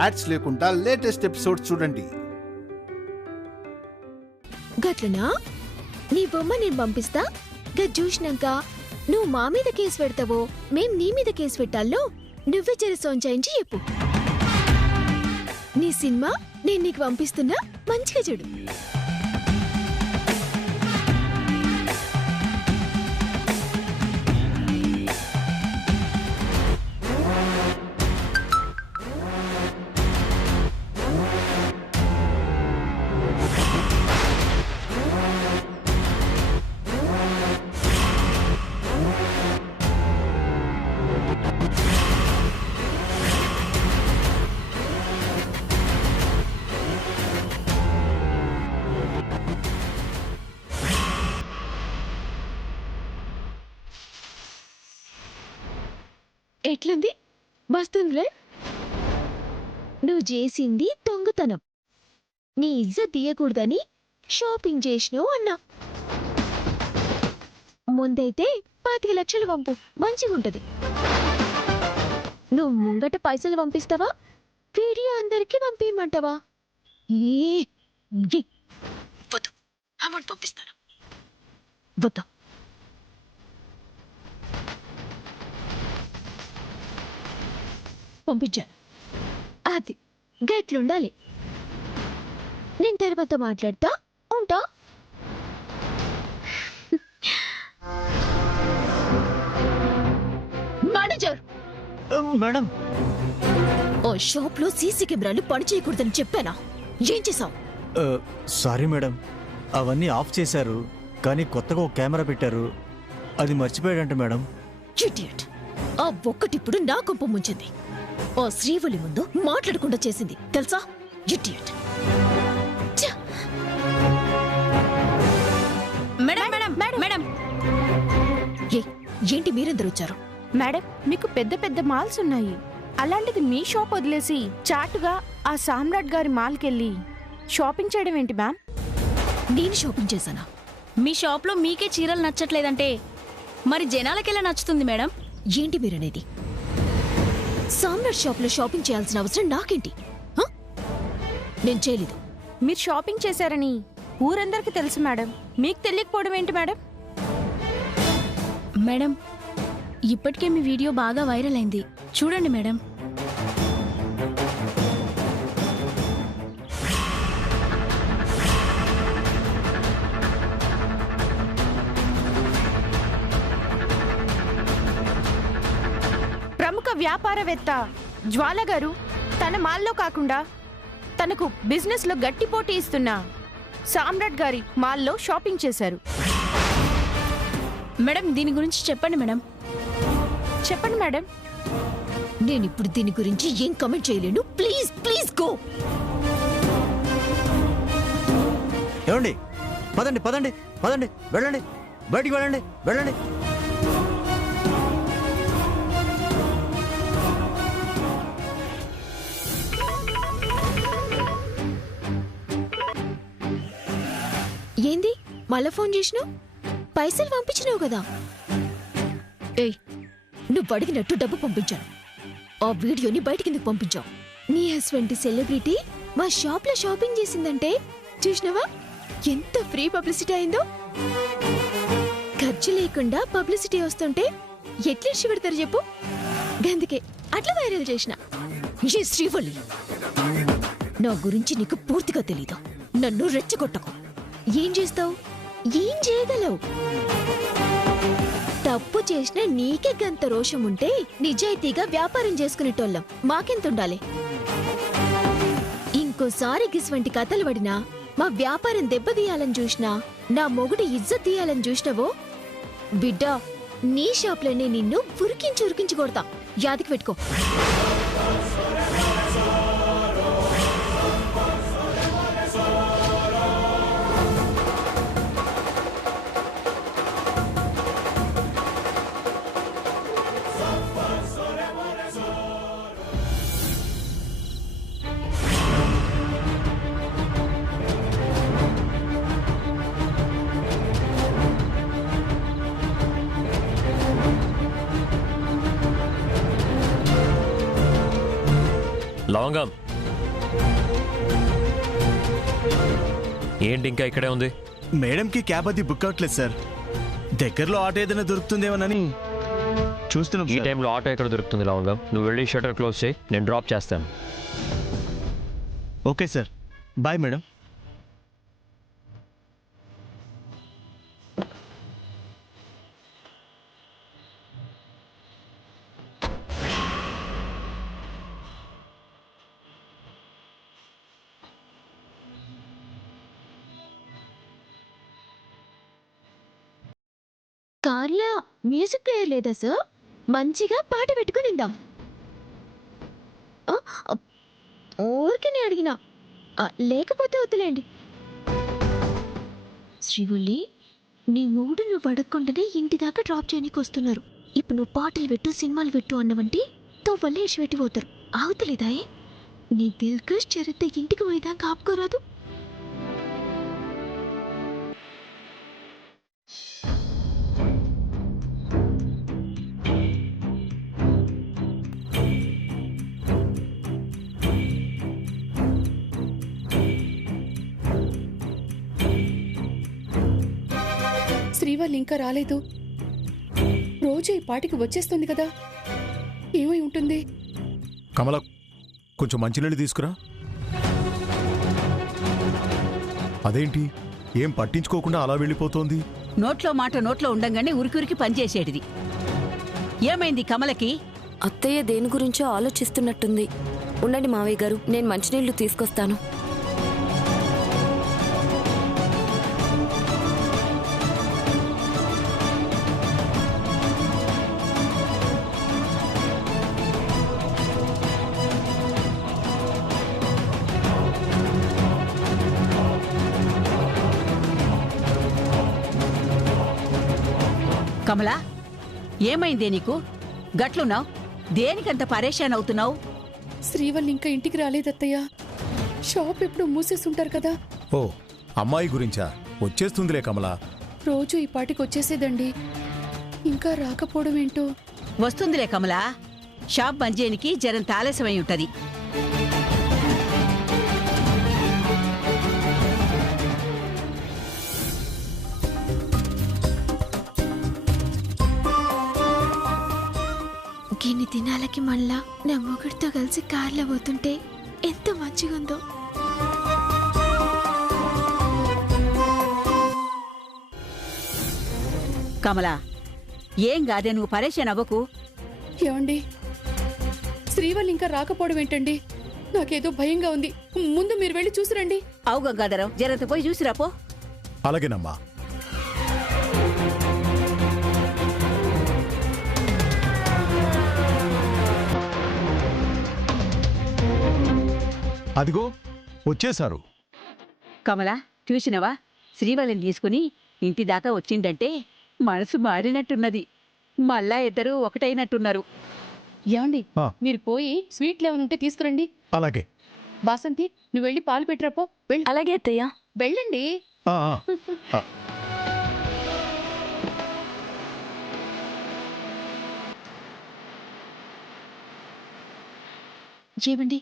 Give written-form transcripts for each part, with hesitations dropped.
Ads లేకుండా latest episodes చూడండి. గట్లనా? నీ బొమ్మ నేను పంపిస్తా. గది చూసినాక నువ్వు మా మీద కేసు పెడతావో మేం నీ మీద కేసు పెట్టాలో నువ్వే చెరసోంచాయించి చెప్పు. నీ సినిమా నేను నీకు పంపిస్తున్నా, మంచిగా చూడు. ఎట్లుంది? మస్తుందిలే. నువ్వు చేసింది దొంగతనం. నీ ఇజ్జత్ తీయకూడదని షాపింగ్ చేసినావు అన్నా. ముందైతే 25 లక్షలు పంపు, మంచిగుంటది. నువ్వు ముంగట పైసలు పంపిస్తావా, వీడియో అందరికీ పంపించమంటావా? వద్దు, అమౌంట్ పంపిస్తాను. వద్దు. పంపించాను. అది గట్లుండాలి. నేను తర్వాత మాట్లాడతా, ఉంటా. మేనేజర్ మేడం, ఓ షాప్ లో సీసీ కెమెరాలు పనిచేయకూడదని చెప్పానా? ఏం చేసావు? సారీ మేడం, అవన్నీ ఆఫ్ చేశారు, కానీ కొత్తగా ఒక కెమెరా పెట్టారు, అది మర్చిపోయాడంట మేడం. ఇడియట్. ఆ ఒక్కటిప్పుడు నా కొంప ముంచింది. ఆ శ్రీవల్లి ముందు మాట్లాడకుండా చేసింది తెలుసా? ఇడియట్. ఏంటి మీరెందరు వచ్చారు? మేడం, మీకు పెద్ద పెద్ద మాల్స్ ఉన్నాయి, అలాంటిది మీ షాప్ వదిలేసి చాటుగా ఆ సామ్రాట్ గారి మాల్కెళ్ళి షాపింగ్ చేయడం ఏంటి మ్యామ్? నేను షాపింగ్ చేశానా? మీ షాప్లో మీకే చీరలు నచ్చట్లేదంటే మరి జనాలకెలా నచ్చుతుంది మేడం? ఏంటి మీరనేది? సామ్రాట్ షాప్ లో షాపింగ్ చేయాల్సిన అవసరం నాకేంటి? నేను చేయలేదు. మీరు షాపింగ్ చేశారని ఊరందరికీ తెలుసు మేడం, మీకు తెలియకపోవడం ఏంటి మేడం? మేడం, ఇప్పటికే మీ వీడియో బాగా వైరల్ అయింది, చూడండి మేడం. ప్రముఖ వ్యాపారవేత్త జ్వాల గారు తన మాల్లో కాకుండా తనకు బిజినెస్ లో గట్టి పోటీ ఇస్తున్న సామ్రాట్ గారి మాల్లో షాపింగ్ చేశారు. మేడం, దీని గురించి చెప్పండి మేడం. చెప్పండి మేడం. నేను ఇప్పుడు దీని గురించి ఏం కామెంట్ చేయలేను. Please please go. ఏమండి, పదండి పదండి పదండి, వెళ్ళండి, బయటికి వెళ్ళండి, వెళ్ళండి. ఏంది మళ్ళా ఫోన్ చేసినావు? పైసలు పంపించినావు కదా? ఏయ్, నువ్వు అడిగినట్టు డబ్బు పంపించాను. ఆ వీడియోని బయటికి పంపించావు. నీ హస్బెండ్ సెలబ్రిటీ మా షాప్ లో షాపింగ్ చేసిందంటే చూసినావా ఎంత ఫ్రీ పబ్లిసిటీ అయిందో? ఖర్చు లేకుండా పబ్లిసిటీ వస్తుంటే ఎట్లా ఇష్టపడతారు చెప్పు? అందుకే అట్లా వైరల్ చేసిన. ఏ శ్రీవల్లి, నా గురించి నీకు పూర్తిగా తెలీదు. నన్ను రెచ్చగొట్టకు. ఏం చేస్తావు? ఏం చేయగలవు? తప్పు చేసిన నీకే గంత రోషం ఉంటే నిజాయితీగా వ్యాపారం చేసుకునేటోళ్ళం మాకెంతుండాలి? ఇంకోసారి గిస్వంటి కథలు పడినా, మా వ్యాపారం దెబ్బతీయాలని చూసినా, నా మొగుడు ఇజ్జత్ తీయాలని చూసినవో బిడ్డ, నీ షాప్లోనే నిన్ను ఉరికించి కొడతా. యాదికి పెట్టుకో. లవంగం ఏంటి ఇంకా ఇక్కడే ఉంది? మేడంకి క్యాబ్ అది బుక్ అవట్లేదు సార్. దగ్గరలో ఆటో ఏదైనా దొరుకుతుందేమోనని చూస్తున్నాం ఈ సార్. టైంలో ఆటో ఎక్కడ దొరుకుతుంది లవంగం? నువ్వు వెళ్ళి షటర్ క్లోజ్ చేయి, నేను డ్రాప్ చేస్తాను. Okay sir, bye madam. కార్లో మ్యూజిక్ ప్లేయర్ లేదా సార్? మంచిగా పాట పెట్టుకుని విందాం. ఊరికే అడిగినా, లేకపోతే వద్దులేండి. శ్రీవల్లి, నీ మూడు నువ్వు అడగకుండానే ఇంటి దాకా డ్రాప్ చేయడానికి వస్తున్నారు. ఇప్పుడు నువ్వు పాటలు పెట్టు, సినిమాలు పెట్టు అన్నవంటి తోవల్లేసి పెట్టిపోతారు. ఆగుతలేదాయే? నీ దిల్కష్ చరిత్ర ఇంటికి పోయేదాకా ఆపుకోరాదు. శ్రీవల్లి ఇంకా రాలేదు. రోజు ఈ పాటికి వచ్చేస్తుంది కదా, ఏమై ఉంటుంది? కమల, కొంచెం మంచినీళ్ళు తీసుకురా. అదేంటి, ఏం పట్టించుకోకుండా అలా వెళ్ళిపోతోంది? నోట్లో మాట నోట్లో ఉండంగానే ఉరికి పనిచేసేటిది. ఏమైంది కమలకి? అత్తయ్య దేని గురించో ఆలోచిస్తున్నట్టుంది. ఉండండి మావయ్య గారు, నేను మంచినీళ్లు తీసుకొస్తాను. కమలా, ఏమైందే నీకు? గట్లున్నావు? దేనికంత పరేషాన్ అవుతున్నావు? శ్రీవల్లి ఇంకా ఇంటికి రాలేదత్తయ్య. షాప్ ఎప్పుడు మూసేస్తుంటారు కదా. ఓ, అమ్మాయి గురించా? వచ్చేస్తుందిలే కమల. రోజు ఈ పాటికి వచ్చేసేదండి, ఇంకా రాకపోవడం ఏంటో. వస్తుందిలే కమలా, షాప్ బంద్ చేయనికి జరంత ఆలస్యమై ఉంటది. గిన్ని దినాలకి మళ్ళా నా మొగుడితో కలిసి కార్లో పోతుంటే ఎంత మంచిగా ఉందో. కమలా, ఏం కాదే, నువ్వు పరేషాన్ అవ్వకు. ఏమండి, శ్రీవల్లి ఇంకా రాకపోవడం ఏంటండి? నాకేదో భయంగా ఉంది. ముందు మీరు వెళ్ళి చూసిరండి. అవు గంగాధరం, జరంత పోయి చూసిరాపో. అలాగేనమ్మా. అదిగో వచ్చేశారు. కమలా, చూసినవా? శ్రీవల్లిని తీసుకుని ఇంటి దాకా వచ్చిందంటే మనసు మారినట్టున్నది. మళ్ళా ఇద్దరు ఒకటైనట్టున్నారు. ఏమండి, ఆ. మీరు పోయి స్వీట్లు ఏమైనా ఉంటే తీసుకురండి. అలాగే. బాసంతి, నువ్వు వెళ్ళి పాలు పెట్టరాపో. వెళ్ళి అలాగే అత్తయ్య. వెళ్ళండి. ఆ, ఆ. ఆ. ఏమండి,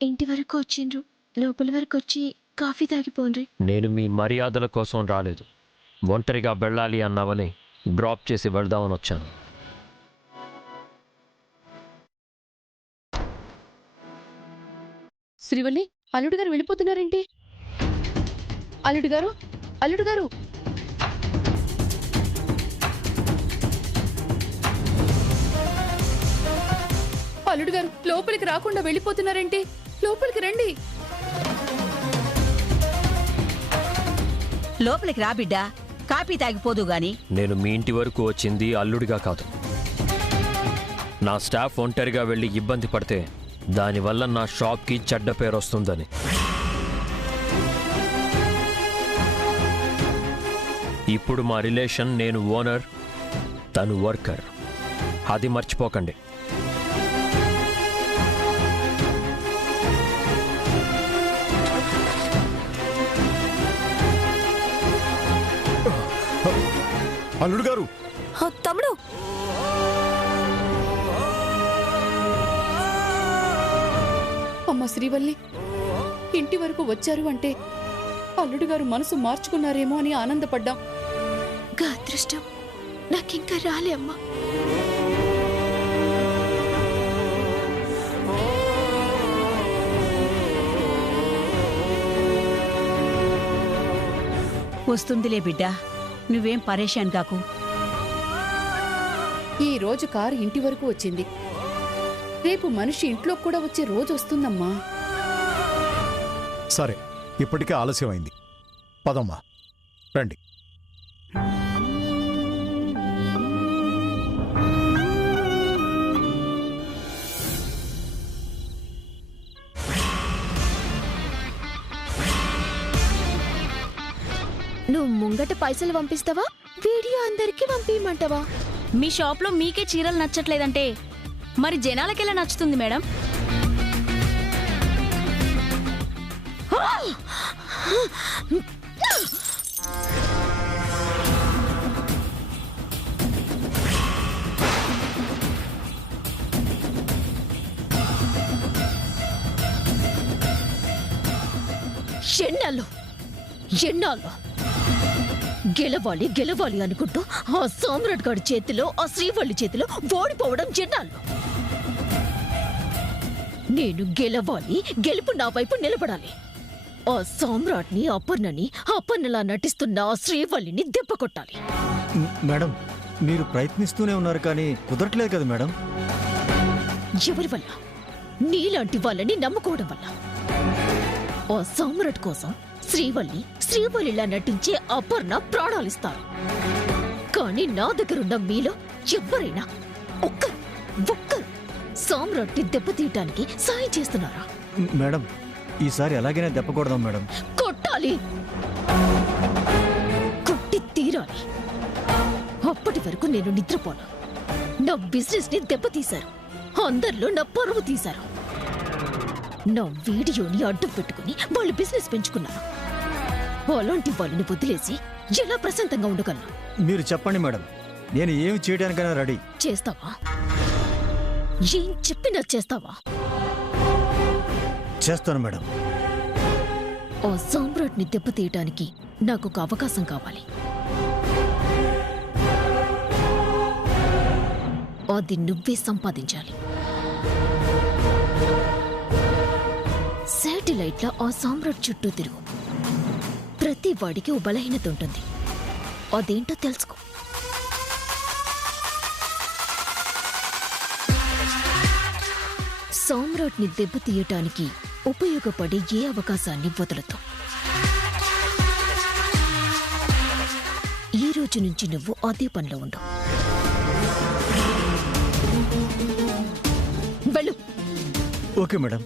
ఇంటి వరకు వచ్చిండ్రు, లోపల వరకు వచ్చి కాఫీ తాగిపోండ్రి. నేను మీ మర్యాదల కోసం రాలేదు. ఒంటరిగా వెళ్ళాలి అన్నావని డ్రాప్ చేసి వెళ్దామని వచ్చాను. శ్రీవల్లి, అల్లుడు గారు వెళ్ళిపోతున్నారేంటి? అల్లుడు గారు, అల్లుడు గారు. అల్లుడు గారు, లోపలికి రాకుండా వెళ్ళిపోతున్నారేంటి? లోపలికి రండి. లోపలికి రా బిడ్డా, కాపీ తాగిపోదు గాని. నేను మీ ఇంటి వరకు వచ్చింది అల్లుడిగా కాదు. నా స్టాఫ్ ఒంటరిగా వెళ్ళి ఇబ్బంది పడితే దానివల్ల నా షాప్కి చెడ్డ పేరు వస్తుందని. ఇప్పుడు మా రిలేషన్, నేను ఓనర్, తను వర్కర్. అది మర్చిపోకండి. అల్లుడు గారు, తమ్ముడు, అమ్మ శ్రీవల్లి ఇంటి వరకు వచ్చారు అంటే అల్లుడు గారు మనసు మార్చుకున్నారేమో అని ఆనందపడ్డాం. గా అదృష్టం నాకింకా రాలే అమ్మా. వస్తుందిలే బిడ్డా, నువ్వేం పరేషాన్ కాకు. ఈ రోజు కారు ఇంటి వరకు వచ్చింది, రేపు మనిషి ఇంట్లో కూడా వచ్చే రోజు వస్తుందమ్మా. సరే, ఇప్పటికే ఆలస్యమైంది. పదమ్మా, రండి. నువ్వు ముంగట పైసలు పంపిస్తావా, వీడియో అందరికి పంపించమంటావా? మీ షాప్లో మీకే చీరలు నచ్చట్లేదంటే మరి జనాలకెలా నచ్చుతుంది మేడం? ఎన్నాళ్ళు గెలవాలి గెలవాలి అనుకుంటూ ఆ సామ్రాట్ గారి చేతిలో, ఆ శ్రీవల్లి చేతిలో ఓడిపోవడం ఎన్నాళ్ళు? నేను గెలవాలి, గెలుపు నా వైపు నిలబడాలి. ఆ సామ్రాట్ని, అపర్ణలా నటిస్తున్న ఆ శ్రీవల్లిని దెబ్బ కొట్టాలి. మేడం, మీరు ప్రయత్నిస్తూనే ఉన్నారు కానీ కుదరట్లేదు కదా మేడం. ఎవరి వల్ల? నీలాంటి వాళ్ళని నమ్ముకోవడం వల్ల. ఆ సామ్రాట్ కోసం శ్రీవల్లిలా నటించే అపర్ణ ప్రాణాలిస్తారు. కానీ నా దగ్గరున్న మీలో ఎవరైనా ఒక్కరు సామ్రాట్ని దెబ్బతీయటానికి సాయం చేస్తున్నారా? మేడం, ఈసారి ఎలాగైనా దెబ్బకూడదాం మేడం. కొట్టాలి, కొట్టి తీరాలి. అప్పటి వరకు నేను నిద్రపోను. నా బిజినెస్ ని దెబ్బతీశారు, అందరిలో నా పరువు తీశారు. నా వీడియోని అడ్డు పెట్టుకుని వాళ్ళు బిజినెస్ పెంచుకున్నారు. అలాంటి వాళ్ళని వదిలేసి ఎలా ప్రశాంతంగా ఉండగలను? మీరు చెప్పండి మేడం, నేను ఏమి చేయడానికైనా రెడీ. చేస్తావా? ఏం చెప్పినా చేస్తావా? చేస్తాను మేడం. ఆ సామ్రాట్ని దెబ్బతీయటానికి నాకు ఒక అవకాశం కావాలి. అది నువ్వే సంపాదించాలి. శాటిలైట్ల ఆ సామ్రాట్ చుట్టూ తిరుగు. ప్రతి వాడికి ఓ బలహీనత ఉంటుంది, అదేంటో తెలుసుకో. సామ్రాట్ని దెబ్బతీయటానికి ఉపయోగపడే ఏ అవకాశాన్ని వదలదు. ఈ రోజు నుంచి నువ్వు అదే పనిలో ఉండు. వెళ్ళు. Okay madam.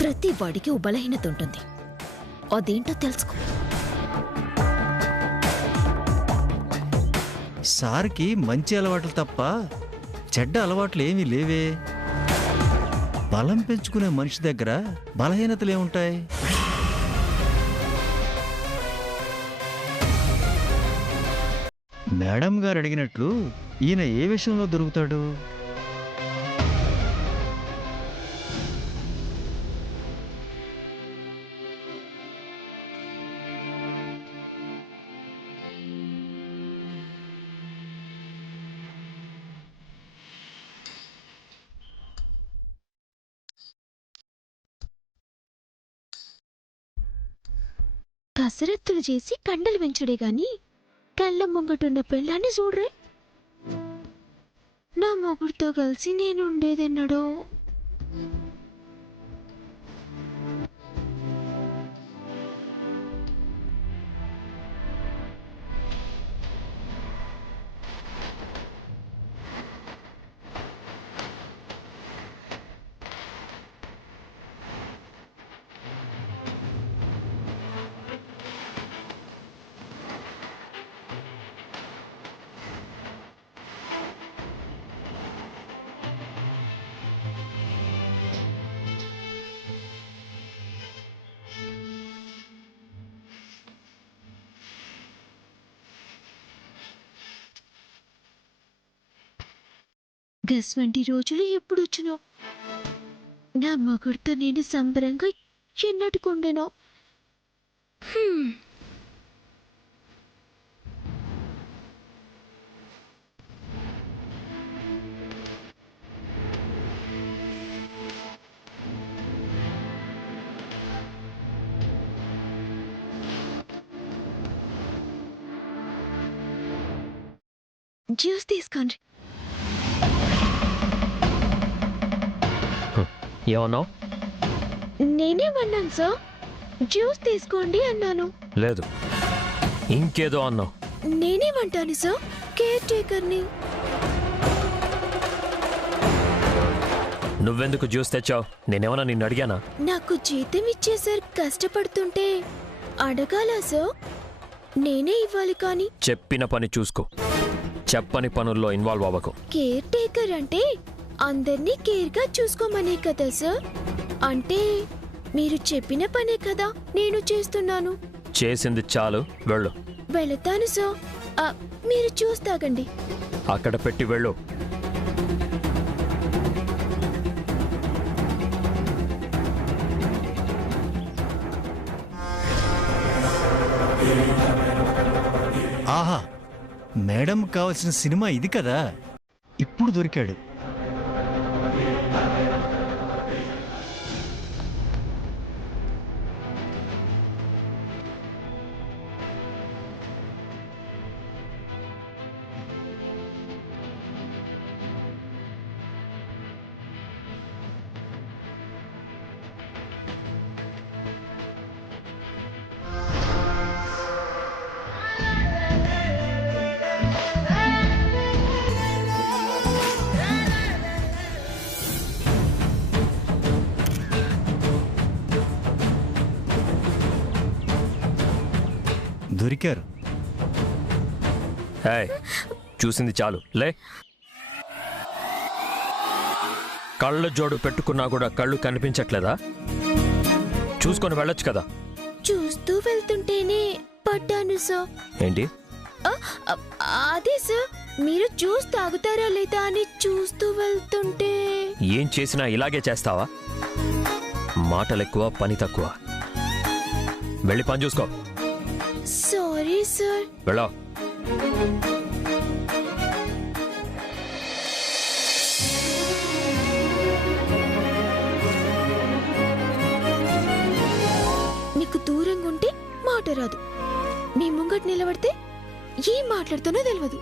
ప్రతి వాడికి ఓ బలహీనత ఉంటుంది, అదేంటో తెలుసుకో. సార్కి మంచి అలవాట్లు తప్ప చెడ్డ అలవాట్లు ఏమీ లేవే. బలం పెంచుకునే మనిషి దగ్గర బలహీనతలేముంటాయి? మేడం గారు అడిగినట్లు ఈయన ఏ విషయంలో దొరుకుతాడు? కసరత్తులు చేసి కండలు పెంచుడే గాని కళ్ళ ముంగటున్న పెళ్ళాన్ని చూడరే. నా మొగుడితో కలిసి నేను ఉండేదెన్నడో. గస్వంటి రోజులు ఎప్పుడు వచ్చునో నా మగుడితో నేను సంబరంగా ఎన్నట్టుకుండేనో. జ్యూస్ తీసుకోండి. ఏమన్నావు? నేనేమన్నాను సార్? జ్యూస్ తీసుకోండి అన్నాను. లేదు, ఇంకేదో అన్నావు. నేనేమంటాను సార్? కేర్ టేకర్ని. నువ్వెందుకు జ్యూస్ తెచ్చావు? నేనేమన్నా నిన్ను అడిగానా? నాకు జీతం ఇచ్చే సార్ కష్టపడుతుంటే అడగాలా సార్? నేనే ఇవ్వాలి కానీ. చెప్పిన పని చూసుకో, చెప్పని పనుల్లో ఇన్వాల్వ్ అవ్వకు. కేర్ టేకర్ అంటే అందరినీ కేర్గా చూసుకోమనే కదా సార్? అంటే మీరు చెప్పిన పనే కదా నేను చేస్తున్నాను. చేసింది చాలు, వెళ్ళు. వెళతాను సార్. మీరు చూస్తాగండి. అక్కడ పెట్టి వెళ్ళు. ఆహా, మేడం కావాల్సిన సినిమా ఇది కదా. ఇప్పుడు దొరికాడు. దొరికారు. ఏయ్, చూసింది చాలు, లే. కళ్ళు జోడు పెట్టుకున్నా కూడా కళ్ళు కనిపించట్లేదా? చూసుకొని వెళ్ళొచ్చు కదా. చూస్తూ వెళ్తుంటేనే పడ్డాను సార్. ఏంటి? అదే సార్, మీరు జ్యూస్ తాగుతారా లేదా అని చూస్తూ వెళ్తుంటే. ఏం చేసినా ఇలాగే చేస్తావా? మాటలు ఎక్కువ, పని తక్కువ. వెళ్ళి పని చూసుకో. Sorry sir. వెళ్ళా. నీకు దూరంగా ఉంటే మాట రాదు, నీ ముంగట నిలబడితే ఏం మాట్లాడుతానో తెలియదు.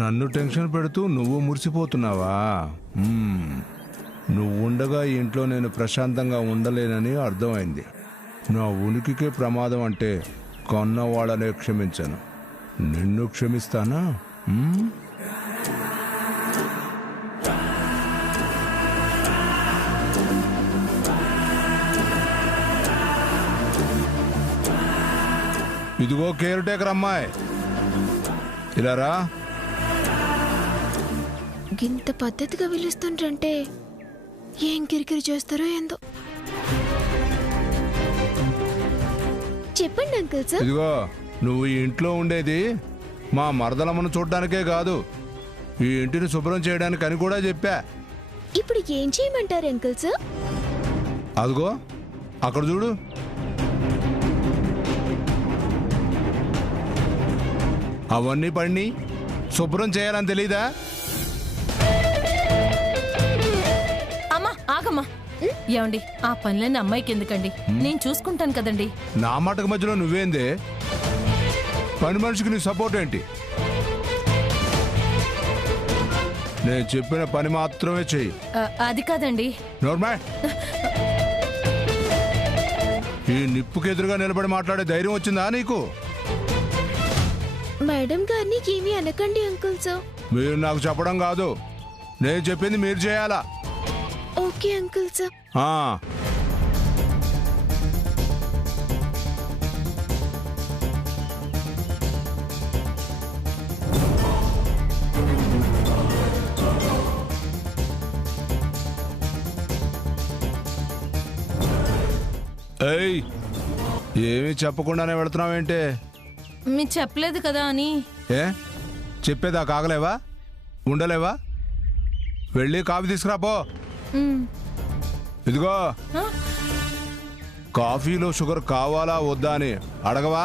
నన్ను టెన్షన్ పెడుతూ నువ్వు మురిసిపోతున్నావా? నువ్వు ఉండగా ఈ ఇంట్లో నేను ప్రశాంతంగా ఉండలేనని అర్థమైంది. నా ఉనికికే ప్రమాదం అంటే కన్నవాళ్ళనే క్షమించను. నిన్ను క్షమిస్తానా? ఇదిగో కేర్ టేకర్ అమ్మాయి, ఇలా రా. ఇంత పద్ధతిగా పిలుస్తుంటే ఏం కిరికిరి చేస్తారో ఏందో. చెప్పండి అంకుల్ సార్. ఇదిగో, నువ్వు ఈ ఇంట్లో ఉండేది మా మరదలమ్మను చూడ్డానికే కాదు, ఈ ఇంటిని శుభ్రం చేయడానికి అని కూడా చెప్పా. ఇప్పుడు ఏం చేయమంటారు అంకుల్ సార్? అదిగో అక్కడ చూడు. అవన్నీ పడిని శుభ్రం చేయాలని తెలీదా? అమ్మా ఆగమ్మా. ఏమండి, ఆ పనులన్నీ అమ్మాయికి ఎందుకండి? నేను చూసుకుంటాను కదండి. నా మాటకు మధ్యలో నువ్వేందే? పని మనిషికి నీ సపోర్ట్ ఏంటి? నేను చెప్పిన పని మాత్రమే చెయ్యి. అది కాదండి. నోర్మా, ఈ నిప్పుకి ఎదురుగా నిలబడి మాట్లాడే ధైర్యం వచ్చిందా నీకు? మేడం గారిని ఏమీ అనకండి అంకుల్ సార్. మీరు నాకు చెప్పడం కాదు, నేను చెప్పింది మీరు చేయాలా? Okay uncle sir. ఏమీ చెప్పకుండానే వెళుతున్నావేంటి? మీరు చెప్పలేదు కదా అని. ఏ చెప్పేదా కాగలేవా? ఉండలేవా? వెళ్ళి కాఫీ తీసుకురా పో. ఇదిగో కాఫీలో షుగర్ కావాలా వద్దా అని అడగవా?